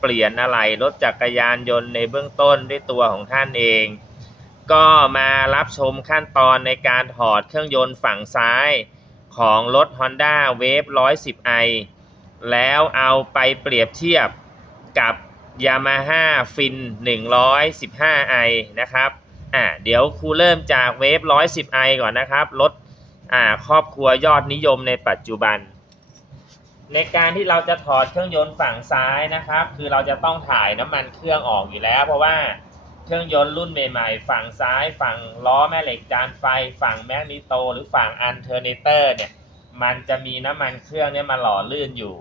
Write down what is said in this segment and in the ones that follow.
เปลี่ยนอะไหล่รถจักรยานยนต์ในเบื้องต้นด้วยตัวของท่านเอง ก็มารับชมขั้นตอนในการถอดเครื่องยนต์ฝั่งซ้ายของรถ Honda Wave 110i แล้วเอาไปเปรียบเทียบกับ Yamaha Fin 115i นะครับอ่าเดี๋ยวครูเริ่มจาก Wave 110i ก่อนนะครับ รถอ่าครอบครัวยอดนิยมในปัจจุบัน ในการที่เราจะถอดเครื่องยนต์ฝั่งซ้ายนะครับ คือเราจะต้องถ่ายน้ำมันเครื่องออกอยู่แล้ว เพราะว่าเครื่องยนต์รุ่นใหม่ๆ ฝั่งซ้ายฝั่งล้อแม่เหล็กจานไฟ ฝั่งแมกนิโต หรือฝั่งอันเทอร์เนเตอร์เนี่ยมันจะมีน้ำมันเครื่องเนี่ยมาหล่อลื่นอยู่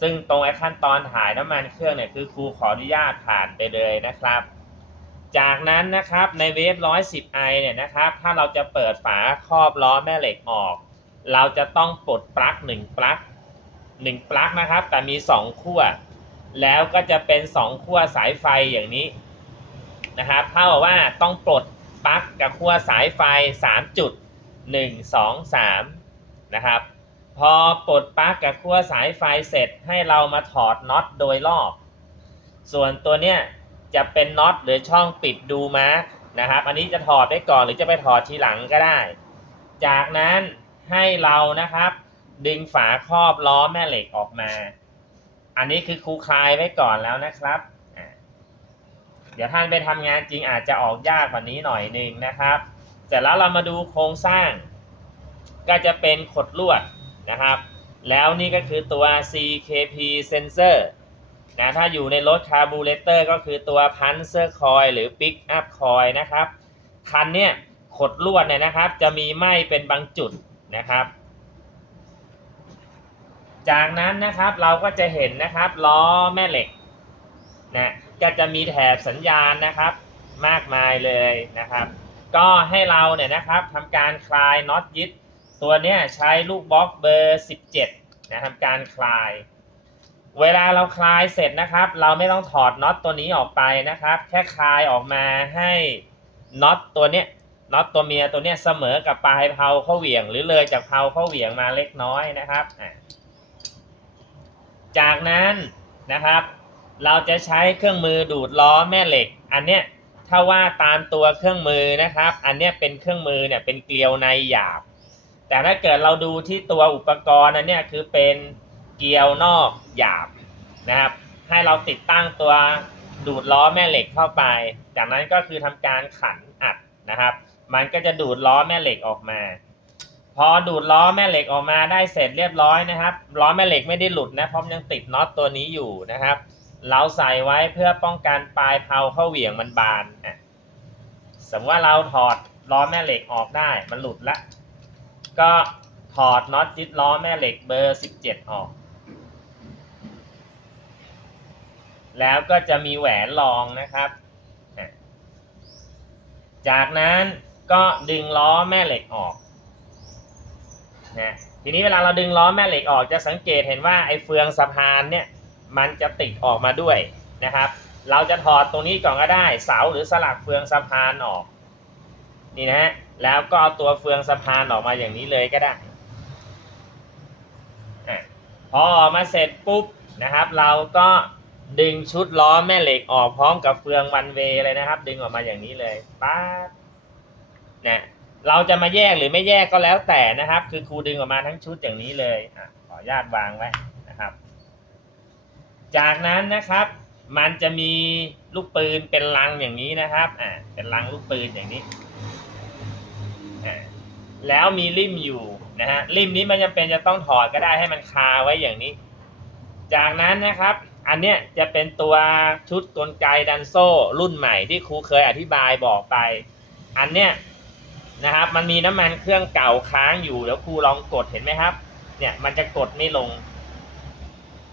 ซึ่งตรงไอ้ขั้นตอนถ่ายน้ำมันเครื่องเนี่ยคือครูขออนุญาตผ่านไปเลยนะครับ จากนั้นนะครับในเวฟ 110i เนี่ยนะครับถ้าเราจะเปิดฝาครอบล้อแม่เหล็กออก เราจะต้องปลดปลั๊กหนึ่งปลั๊ก หนึ่งปลั๊กนะครับ แต่มีสองขั้ว แล้วก็จะเป็นสองขั้วสายไฟอย่างนี้นะครับเท่ากับว่าต้องปลดปลั๊กกับขั้วสายไฟ 3 จุด 1 2 3 นะครับ พอปลดปลั๊กกับขั้วสายไฟเสร็จให้เรามาถอดน็อตโดยรอบ ส่วนตัวเนี้ยจะเป็นน็อตหรือช่องปิดดูมาร์กนะครับ อันนี้จะถอดได้ก่อนหรือจะไปถอดทีหลังก็ได้ จากนั้นให้เรานะครับ ดึงฝาครอบล้อแม่เหล็กออกมา อันนี้คือครูคลายไว้ก่อนแล้วนะครับ เดี๋ยวท่านไปทำงานจริงอาจจะออกยากกว่านี้หน่อยหนึ่งนะครับ เสร็จแล้วเรามาดูโครงสร้าง ก็จะเป็นขดลวดนะครับ แล้วนี่ก็คือตัว CKP sensor นะถ้าอยู่ในรถคาร์บูเรเตอร์ก็คือตัวพันเซอร์คอยหรือปิกอัพคอยนะครับ คันเนี้ยขดลวดเนี่ยนะครับ จะมีไหมเป็นบางจุดนะครับ จากนั้นนะครับเราก็จะเห็นนะครับล้อแม่เหล็กนะก็จะมีแถบสัญญาณนะครับ มากมายเลยนะครับ ก็ให้เราเนี่ยนะครับทำการคลายน็อตยึดตัวเนี้ยใช้ลูกบล็อกเบอร์ 17นะทำการคลาย เวลาเราคลายเสร็จนะครับ เราไม่ต้องถอดน็อตตัวนี้ออกไปนะครับ แค่คลายออกมาให้น็อตตัวเนี้ยน็อตตัวเมียตัวเนี้ยเสมอกับปลายเพลาเข้าเหวี่ยง หรือเลยจากเพลาเข้าเหวี่ยงมาเล็กน้อยนะครับอะ จากนั้นนะครับ เราจะใช้เครื่องมือดูดล้อแม่เหล็ก อันเนี้ยถ้าว่าตามตัวเครื่องมือนะครับ อันเนี้ยเป็นเครื่องมือเนี่ยเป็นเกลียวในหยาบ แต่ถ้าเกิดเราดูที่ตัวอุปกรณ์อันเนี้ยคือเป็นเกลียวนอกหยาบนะครับ ให้เราติดตั้งตัวดูดล้อแม่เหล็กเข้าไป จากนั้นก็คือทำการขันอัดนะครับ มันก็จะดูดล้อแม่เหล็กออกมา พอดูดล้อแม่เหล็กออกมาได้เสร็จเรียบร้อยนะครับล้อแม่เหล็กไม่ได้หลุดนะเพราะยังติดน็อตตัวนี้อยู่นะครับ เราใส่ไว้เพื่อป้องกันปลายเพลาเข้าเหวี่ยงมันบานอะสมมติว่าเราถอดล้อแม่เหล็กออกได้มันหลุดละ ก็ถอดน็อตยึดล้อแม่เหล็กเบอร์ 17 ออก แล้วก็จะมีแหวนรองนะครับ จากนั้นก็ดึงล้อแม่เหล็กออก นะทีนี้เวลาเราดึงล้อแม่เหล็กออกจะสังเกตเห็นว่าไอ้เฟืองสะพานเนี่ยมันจะติดออกมาด้วยนะครับ เราจะถอดตรงนี้ก่อนก็ได้เสาหรือสลักเฟืองสะพานออกนี่นะฮะแล้วก็เอาตัวเฟืองสะพานออกมาอย่างนี้เลยก็ได้พอออกมาเสร็จปุ๊บนะครับ เราก็ดึงชุดล้อแม่เหล็กออกพร้อมกับเฟืองวันเวเลยนะครับ ดึงออกมาอย่างนี้เลยป๊าบนะ เราจะมาแยกหรือไม่แยกก็แล้วแต่นะครับ คือครูดึงออกมาทั้งชุดอย่างนี้เลยอะขออนุญาตวางไว้นะครับ จากนั้นนะครับ มันจะมีลูกปืนเป็นลังอย่างนี้นะครับอ่าเป็นลังลูกปืนอย่างนี้อ่าแล้วมีริมอยู่นะฮะริมนี้มันจำเป็นจะต้องถอดก็ได้ให้มันคาไว้อย่างนี้ จากนั้นนะครับ อันเนี้ยจะเป็นตัวชุดกลไกดันโซ่รุ่นใหม่ที่ครูเคยอธิบายบอกไป อันเนี้ย นะครับ มันมีน้ำมันเครื่องเก่าค้างอยู่เดี๋ยวครูลองกดเห็นไหมครับ เนี่ยมันจะกดไม่ลง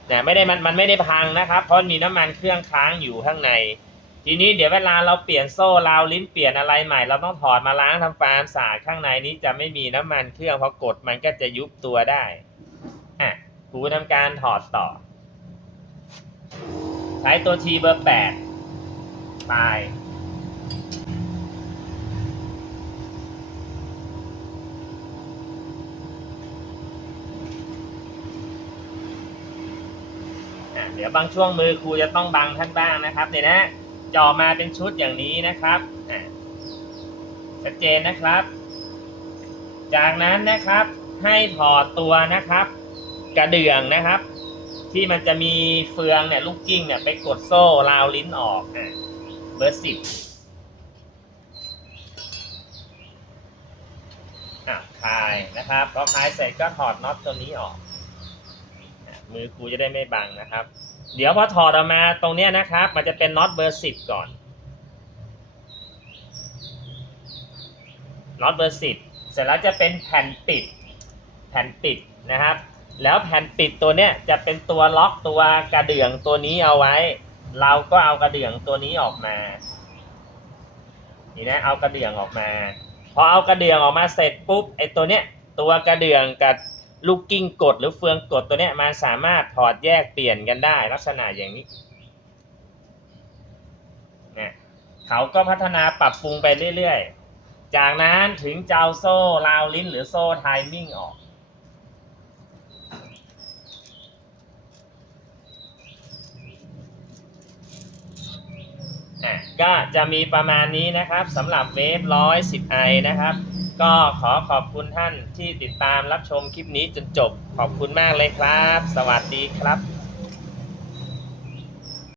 เนี่ยไม่ได้มันมันไม่ได้พังนะครับ เพราะมีน้ำมันเครื่องค้างอยู่ข้างใน ทีนี้เดี๋ยวเวลาเราเปลี่ยนโซ่ราวลิ้นเปลี่ยนอะไรใหม่ เราต้องถอดมาล้างทำความสะอาดข้างในนี้จะไม่มีน้ำมันเครื่องพอกดมันก็จะยุบตัวได้อะครูทำการถอดต่อใช้ตัวทีเบอร์แปดปลาย อะเดี๋ยวบางช่วงมือครูจะต้องบังท่านบ้างนะครับเนี่ยนะจ่อมาเป็นชุดอย่างนี้นะครับอะชัดเจนนะครับ จากนั้นนะครับให้ถอดตัวนะครับ กระเดื่องนะครับ ที่มันจะมีเฟืองเนี่ยลูกกิ้งเนี่ยไปกดโซ่ราวลิ้นออกอะเบอร์สิบอะคลายนะครับพอคลายเสร็จก็ถอดน็อตตัวนี้ออก มือครูจะได้ไม่บังนะครับ เดี๋ยวพอถอดออกมาตรงนี้นะครับ มันจะเป็นน็อตเบอร์สิบก่อนน็อตเบอร์สิบเสร็จแล้วจะเป็นแผ่นปิด แผ่นปิดนะครับ แล้วแผ่นปิดตัวเนี้ยจะเป็นตัวล็อกตัวกระเดื่องตัวนี้เอาไว้ เราก็เอากระเดื่องตัวนี้ออกมา นี่นะเอากระเดื่องออกมา พอเอากระเดื่องออกมาเสร็จปุ๊บไอ้ตัวเนี้ยตัวกระเดื่องกับ ลูกกิ้งกดหรือเฟืองกดตัวเนี้ยมันสามารถถอดแยกเปลี่ยนกันได้ลักษณะอย่างนี้นะเขาก็พัฒนาปรับปรุงไปเรื่อยๆ จากนั้นถึงจะเอาโซ่ราวลิ้นหรือโซ่ไทมิ่งออก อะก็จะมีประมาณนี้นะครับสำหรับเวฟร้อยสิบไอนะครับ ก็ขอขอบคุณท่านที่ติดตามรับชมคลิปนี้จนจบขอบคุณมากเลยครับ สวัสดีครับ